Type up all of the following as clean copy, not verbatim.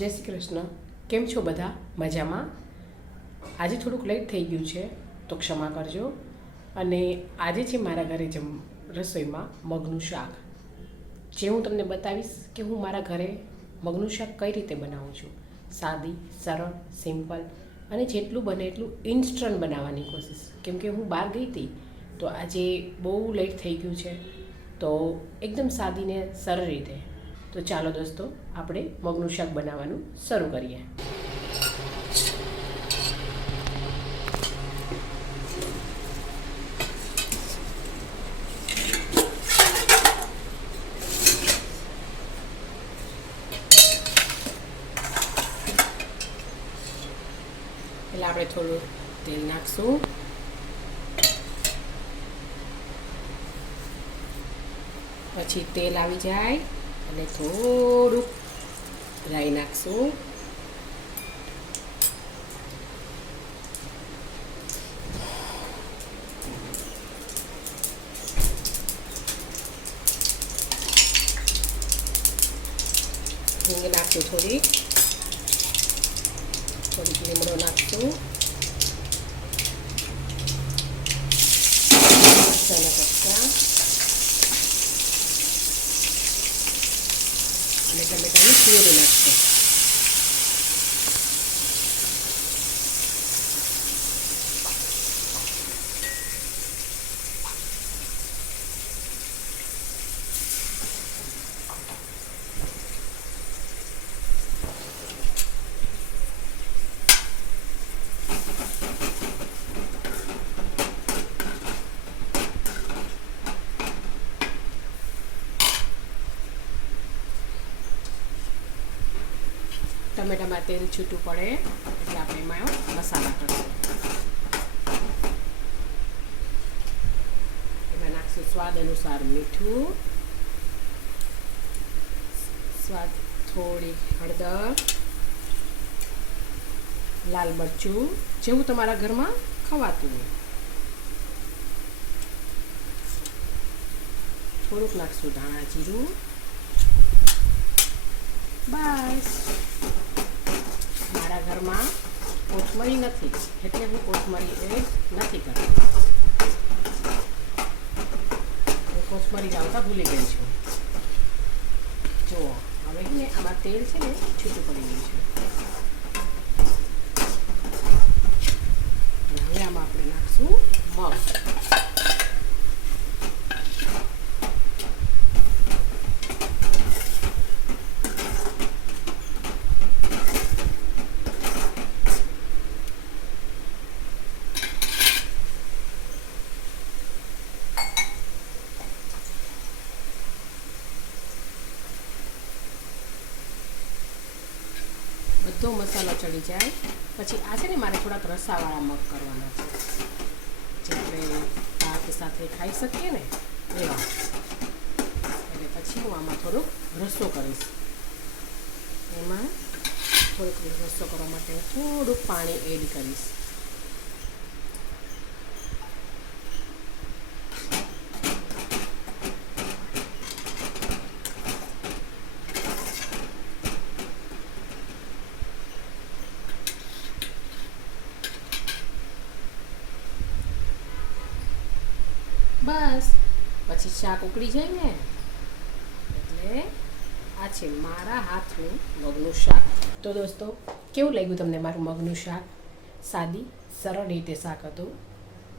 જય શ્રી કૃષ્ણ. કેમ છો બધા? મજામાં? આજે થોડુંક લેટ થઈ ગયું છે તો ક્ષમા કરજો. અને આજે છે મારા ઘરે રસોઈમાં મગનું શાક, જે હું તમને બતાવીશ કે હું મારા ઘરે મગનું શાક કઈ રીતે બનાવું છું. સાદી, સરળ, સિમ્પલ અને જેટલું બને એટલું ઇન્સ્ટન્ટ બનાવવાની કોશિશ. કેમ કે હું બહાર ગઈ હતી તો આજે બહુ લેટ થઈ ગયું છે, તો એકદમ સાદીને સરળ રીતે. તો ચાલો દોસ્તો, આપણે મગનું શાક બનાવવાનું શરૂ કરીએ. એટલે આપણે થોડું તેલ નાખશું. પછી તેલ આવી જાય અને થોડુંક રાઈ નાખશું. હિંગ નાખશું, થોડીક લીમડો નાખશું. મરચાંના કટકા અને ટમેટાની પ્યુરી નાખશું. ટમેટામાં તેલ છૂટું પડે એટલે આપણે એમાં મસાલા કરીશું. એમાં નાખશું સ્વાદ અનુસાર મીઠું, સ્વાદ થોડી હળદર, લાલ મરચું જેવું તમારા ઘરમાં ખવાતું હોય. થોડુંક નાખશું ધાણા જીરું. બસ, મારા ઘરમાં કોથમરી નથી એટલે હું કોથમરી એડ નથી કરતી. હું કોથમરી લાવતા ભૂલી ગઈ છું. જુઓ, હવે ને આમાં તેલ છે ને છૂટું પડી ગયું છે. અને હવે આમાં આપણે નાખશું મગ. બધો મસાલો ચડી જાય પછી આ છે ને મારે થોડાક રસાવાળા મગ કરવાના છે, જે આપણે ભાત સાથે ખાઈ શકીએ ને એવા. એટલે પછી હું આમાં થોડોક રસો કરીશ. એમાં થોડોક રસો કરવા માટે હું થોડુંક પાણી એડ કરીશ. બસ, પછી શાક ઉકળી જાય ને એટલે આ છે મારા હાથનું મગનું શાક. તો દોસ્તો, કેવું લાગ્યું તમને મારું મગનું શાક? સાદી સરળ રીતે શાક હતું.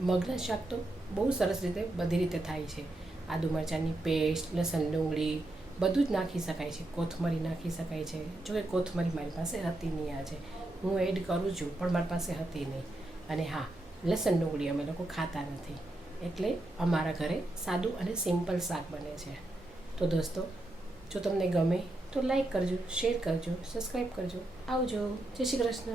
મગના શાક તો બહુ સરસ રીતે બધી રીતે થાય છે. આદુ મરચાંની પેસ્ટ, લસણ ડુંગળી બધું જ નાખી શકાય છે. કોથમરી નાખી શકાય છે. જો કે કોથમરી મારી પાસે હતી નહીં, આજે હું એડ કરું છું પણ મારી પાસે હતી નહીં. અને હા, લસણ ડુંગળી અમે લોકો ખાતા નથી એટલે અમારા ઘરે સાદું અને સિમ્પલ શાક બને છે. તો દોસ્તો, જો તમને ગમે તો લાઈક કરજો, શેર કરજો, સબસ્ક્રાઈબ કરજો. આવજો. જય શ્રી કૃષ્ણ.